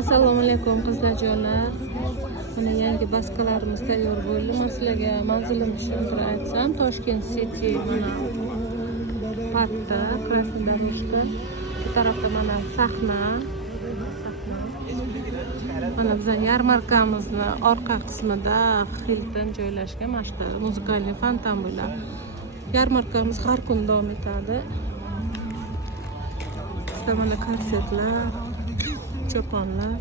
Assalomu alaykum qizlarjo'lar. Mana yangi baskalarimiz tayyor bo'ldi. Men sizlarga manzilimni tushuntirib aytsam, Toshkent City mana parkda, Krasnoy Dorožka. Bu tarafda mana sahna. Mana bizning yarmarkamizni orqa qismida Hilton joylashgan. Mana shu muzikali fontan bilan yarmarkamiz har kun davom etadi. Bizda mana konsertlar, cho'ponlar,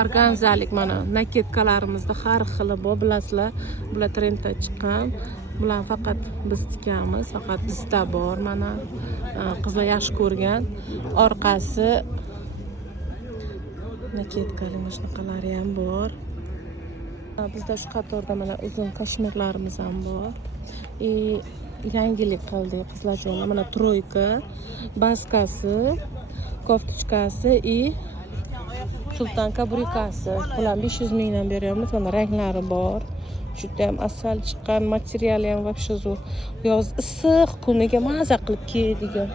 organzalik mana naketkalarimizni har xili bor, bilasizlar. Bular trendda chiqqan. Bular faqat biz tikamiz, faqat bizda bor. Mana qizlar yaxshi ko'rgan. Orqasi naketkali shunaqalari ham bor. Bizda shu qatorda mana uzun kashmirlarimiz ham bor. Yangilik qildik qizlarjo'lar. Mana troyka, baskasi, koftichkasi и sultanka brikasi. Bular 500 mingdan beryapmiz. Mana ranglari bor. Juda ham asal chiqqan, materiali ham вообще zo'r. Yoz issiq kuniga maza qilib kiyadigan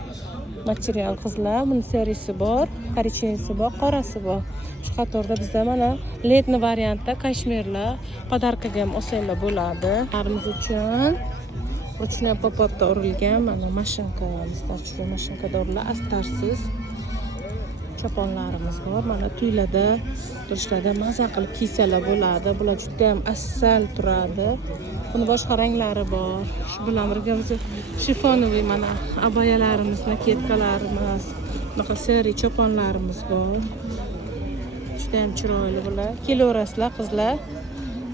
material qizlar. Buni serisi bor, korichenisi bor, qorasi bor. Shu qatorda bizda mana letni variantda kashmirlar podarkaga ham olsanglar bo'ladi. Larimiz uchun ruchnoy pop-upda urilgan mana mashinkamizda mashinkadorlar astarsiz choponlarimiz bor. Mana tuylarda turishlarda maza qilib kiysalar bo'ladi. Bular juda ham asal turadi. Buni boshqa ranglari bor. Shu bilan birga biz shifonoviy mana abayalarimiz, naketkalarimiz, bunaqa seri choponlarimiz bor. Juda ham chiroyli bular. Kelaverasizlar qizlar.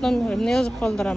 Nomerimni yozib qoldiraman.